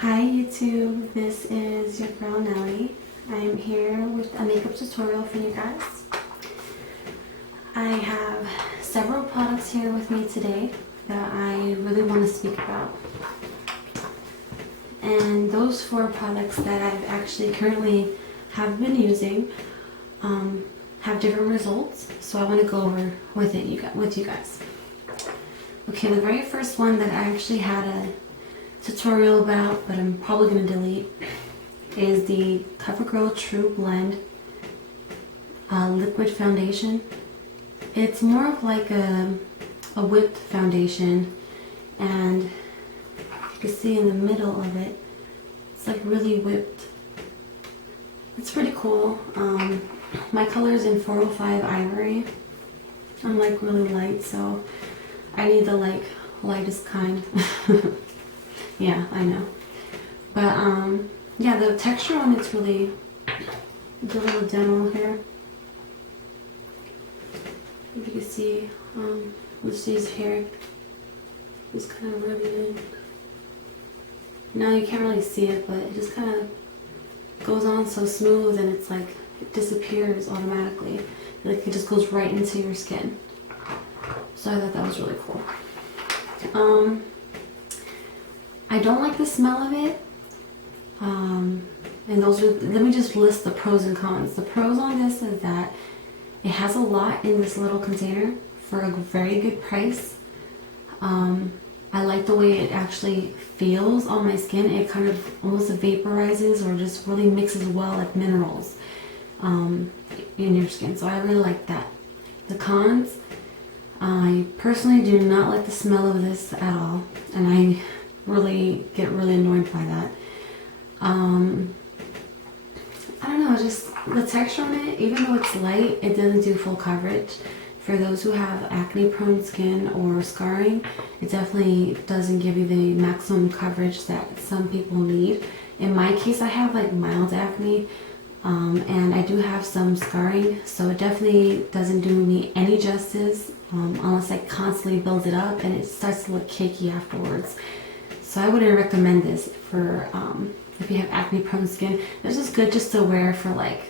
Hi YouTube, this is your girl Nelly. I'm here with a makeup tutorial for you guys. I have several products here with me today that I really want to speak about. And those 4 products that I've actually currently have been using have different results, so I want to go over with you guys. Okay, the very first one that I actually had a tutorial about, but I'm probably going to delete, is the CoverGirl True Blend liquid foundation. It's more of like a whipped foundation, and you can see in the middle of it, it's like really whipped. It's pretty cool. My color is in 405 Ivory. I'm like really light, so I need the like lightest kind. Yeah, I know. But yeah, the texture on it's really, the little demo here. If you can see, Lucy's hair is kind of rubbing in. Now you can't really see it, but it just kind of goes on so smooth, and it's like it disappears automatically. Like it just goes right into your skin. So I thought that was really cool. I don't like the smell of it. And those are, let me just list the pros and cons. The pros on this is that it has a lot in this little container for a very good price. I like the way it actually feels on my skin. It kind of almost vaporizes or just really mixes well like minerals in your skin. So I really like that. The cons, I personally do not like the smell of this at all, and I really get really annoyed by that. I don't know, just the texture on it, even though it's light, it doesn't do full coverage. For those who have acne prone skin or scarring, it definitely doesn't give you the maximum coverage that some people need. In my case, I have like mild acne, and I do have some scarring, so it definitely doesn't do me any justice unless I constantly build it up and it starts to look cakey afterwards. So I wouldn't recommend this for if you have acne prone skin. This is good just to wear for like,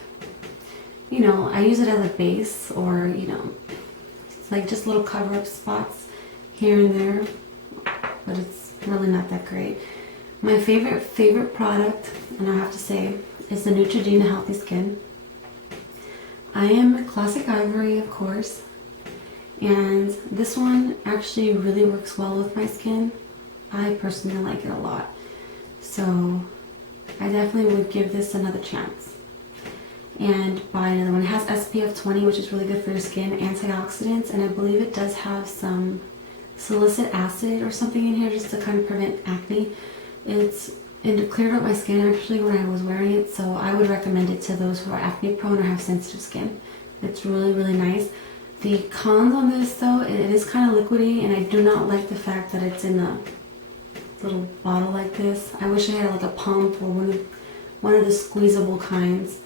you know, I use it as a base, or you know, it's like just little cover up spots here and there, but it's really not that great. My favorite product, and I have to say, is the Neutrogena Healthy Skin. I am Classic Ivory, of course, and this one actually really works well with my skin. I personally like it a lot, so I definitely would give this another chance. And buy another one. It has SPF 20, which is really good for your skin, antioxidants, and I believe it does have some salicylic acid or something in here just to kind of prevent acne. It cleared up my skin actually when I was wearing it, so I would recommend it to those who are acne prone or have sensitive skin. It's really, really nice. The cons on this though, it is kind of liquidy, and I do not like the fact that it's in a little bottle like this. I wish I had like a pump or one of the squeezable kinds,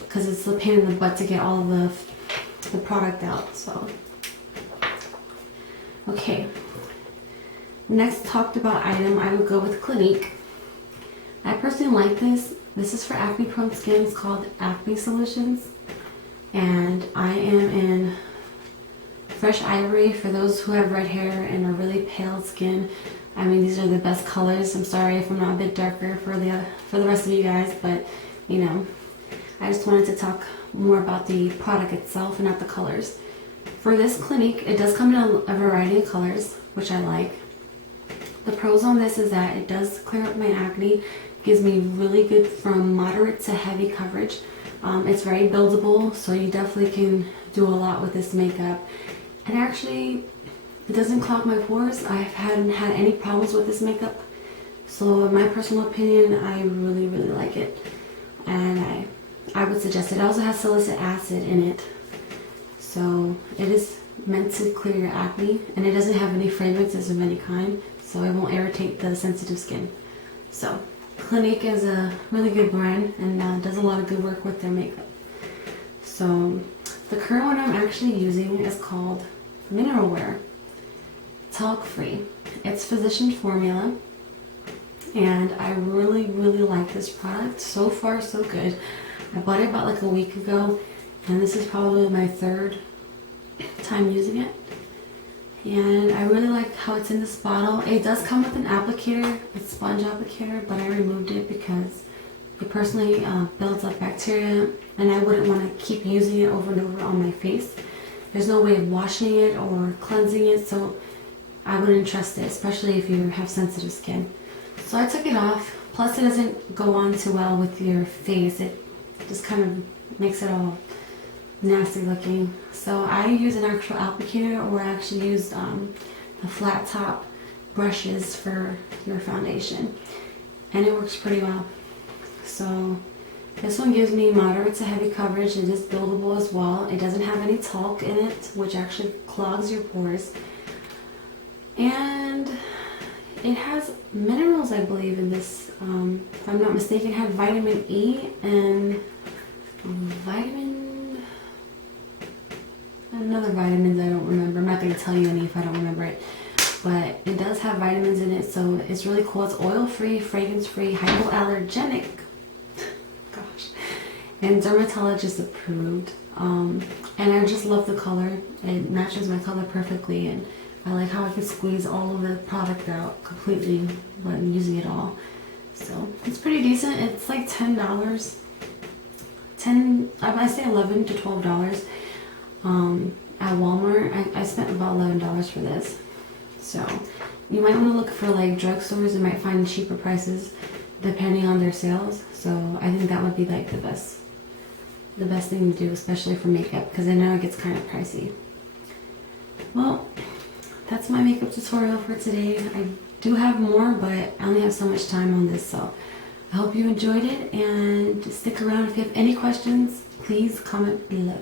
because it's a pain in the butt to get all of the product out. So okay, next talked about item, I would go with Clinique. I personally like this. This is for acne prone skin. It's called Acne Solutions, and I am in Fresh Ivory. For those who have red hair and are really pale skin, I mean, these are the best colors. I'm sorry if I'm not a bit darker for the rest of you guys, but you know, I just wanted to talk more about the product itself and not the colors. For this Clinique, it does come in a variety of colors, which I like. The pros on this is that it does clear up my acne, gives me really good from moderate to heavy coverage. It's very buildable, so you definitely can do a lot with this makeup. And actually, it doesn't clog my pores. I haven't had any problems with this makeup. So in my personal opinion, I really, really like it. And I would suggest it. It also has salicylic acid in it. So it is meant to clear your acne, and it doesn't have any fragrances of any kind, so it won't irritate the sensitive skin. So Clinique is a really good brand, and does a lot of good work with their makeup. So the current one I'm actually using is called Mineral Wear. Talc free. It's physician formula, and I really like this product. So far so good. I bought it about like a week ago, and this is probably my third time using it, and I really like how it's in this bottle. It does come with an applicator, a sponge applicator, but I removed it because it personally builds up bacteria, and I wouldn't want to keep using it over and over on my face. There's no way of washing it or cleansing it, so I wouldn't trust it, especially if you have sensitive skin. So I took it off. Plus it doesn't go on too well with your face. It just kind of makes it all nasty looking. So I use an actual applicator, or I actually use the flat top brushes for your foundation, and it works pretty well. So this one gives me moderate to heavy coverage. It is buildable as well. It doesn't have any talc in it, which actually clogs your pores, and it has minerals, I believe, in this. If I'm not mistaken, it had vitamin E and another vitamins I don't remember. I'm not going to tell you any if I don't remember it. But it does have vitamins in it, so it's really cool. It's oil-free, fragrance-free, hypoallergenic. Gosh. And dermatologist approved. And I just love the color. It matches my color perfectly, and I like how I can squeeze all of the product out completely when using it all. So it's pretty decent. It's like $10. I say $11 to $12. At Walmart, I spent about $11 for this. So you might want to look for like drugstores. You might find cheaper prices depending on their sales. So I think that would be like the best thing to do, especially for makeup, because I know it gets kind of pricey. Well, that's my makeup tutorial for today. I do have more, but I only have so much time on this, so I hope you enjoyed it, and stick around. If you have any questions, please comment below.